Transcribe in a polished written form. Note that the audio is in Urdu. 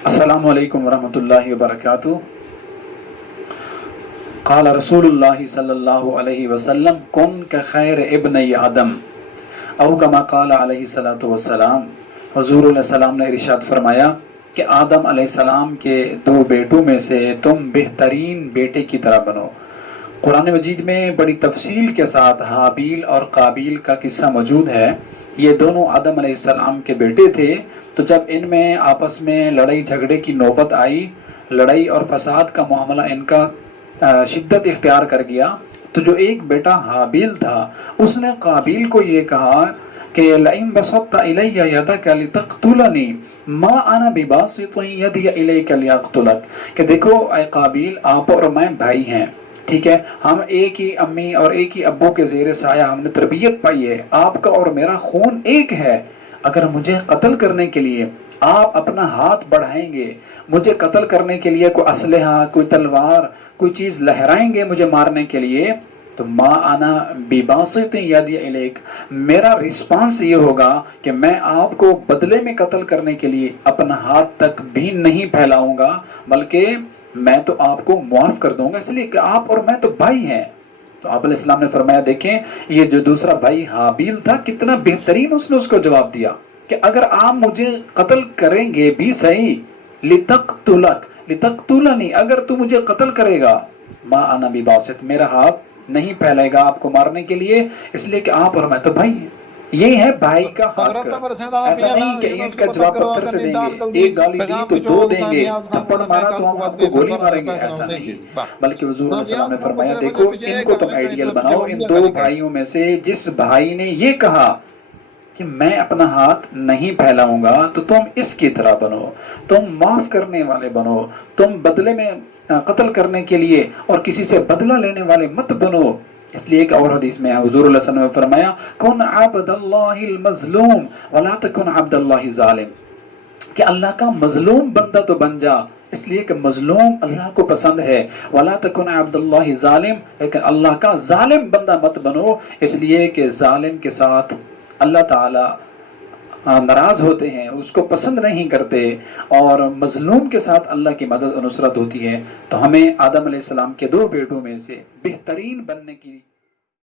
السلام علیکم ورحمۃ اللہ وبرکاتہ۔ قال رسول اللہ صلی اللہ علیہ وسلم کن کخیر ابن آدم او کما قال علیہ الصلوۃ والسلام۔ حضور علیہ السلام نے ارشاد فرمایا کہ آدم علیہ السلام کے 2 بیٹوں میں سے تم بہترین بیٹے کی طرح بنو۔ قرآن مجید میں بڑی تفصیل کے ساتھ ھابیل اور قابیل کا قصہ موجود ہے۔ یہ دونوں آدم علیہ السلام کے بیٹے تھے، تو جب ان میں آپس میں لڑائی جھگڑے کی نوبت آئی، لڑائی اور فساد کا معاملہ ان کا شدت اختیار کر گیا، تو جو ایک بیٹا ھابیل تھا اس نے قابیل کو یہ کہا کہ لئن بسطت الی یدک لتقتلنی ما انا بباسط یدی الیک لیقتلک، کہ دیکھو اے قابیل، آپ اور میں بھائی ہیں، ٹھیک ہے، ہم ایک ہی امی اور ایک ہی ابو کے زیر سایہ ہم نے تربیت پائی ہے، آپ کا اور میرا خون ایک ہے، اگر مجھے قتل کرنے کے لیے آپ اپنا ہاتھ بڑھائیں گے، مجھے قتل کرنے کے لیے کوئی اسلحہ، کوئی تلوار، کوئی چیز لہرائیں گے مجھے مارنے کے لیے، تو ما انا بباسط یدی الیک، میرا رسپانس یہ ہوگا کہ میں آپ کو بدلے میں قتل کرنے کے لیے اپنا ہاتھ تک بھی نہیں پھیلاؤں گا، بلکہ میں تو آپ کو معاف کر دوں گا، اس لیے کہ آپ اور میں تو بھائی ہیں۔ تو آپ علیہ السلام نے فرمایا، دیکھیں یہ جو دوسرا بھائی ھابیل تھا کتنا بہترین اس نے اس کو جواب دیا کہ اگر آپ مجھے قتل کریں گے بھی صحیح، لتقتلنی، اگر تو مجھے قتل کرے گا، ما انا بباسط، میرا ہاتھ نہیں پھیلے گا آپ کو مارنے کے لیے، اس لیے کہ آپ اور میں تو بھائی ہیں۔ یہ ہے بھائی کا حق۔ ایسا نہیں کہ اینٹ کا جواب پتھر سے دیں گے، ایک گالی دی تو 2 دیں گے، تھپڑ مارا تو ہم آپ کو گولی ماریں گے، ایسا نہیں۔ بلکہ حضور علیہ السلام نے فرمایا، دیکھو ان کو تم آئیڈیل بناؤ، ان 2 بھائیوں میں سے جس بھائی نے یہ کہا کہ میں اپنا ہاتھ نہیں پھیلاؤں گا، تو تم اس کی طرح بنو، تم معاف کرنے والے بنو، تم بدلے میں قتل کرنے کے لیے اور کسی سے بدلہ لینے والے مت بنو۔ اس لیے ایک اور حدیث میں حضور علیہ وسلم نے فرمایا، کن عبد اللہ المظلوم ولا تکن عبد اللہ ظالم، کہ اللہ کا مظلوم بندہ تو بن جا، اس لیے کہ مظلوم اللہ کو پسند ہے، ولا تکن عبد اللہ ظالم، لیکن اللہ کا ظالم بندہ مت بنو، اس لیے کہ ظالم کے ساتھ اللہ تعالی ناراض ہوتے ہیں، اس کو پسند نہیں کرتے، اور مظلوم کے ساتھ اللہ کی مدد و نصرت ہوتی ہے۔ تو ہمیں آدم علیہ السلام کے 2 بیٹوں میں سے بہترین بننے کی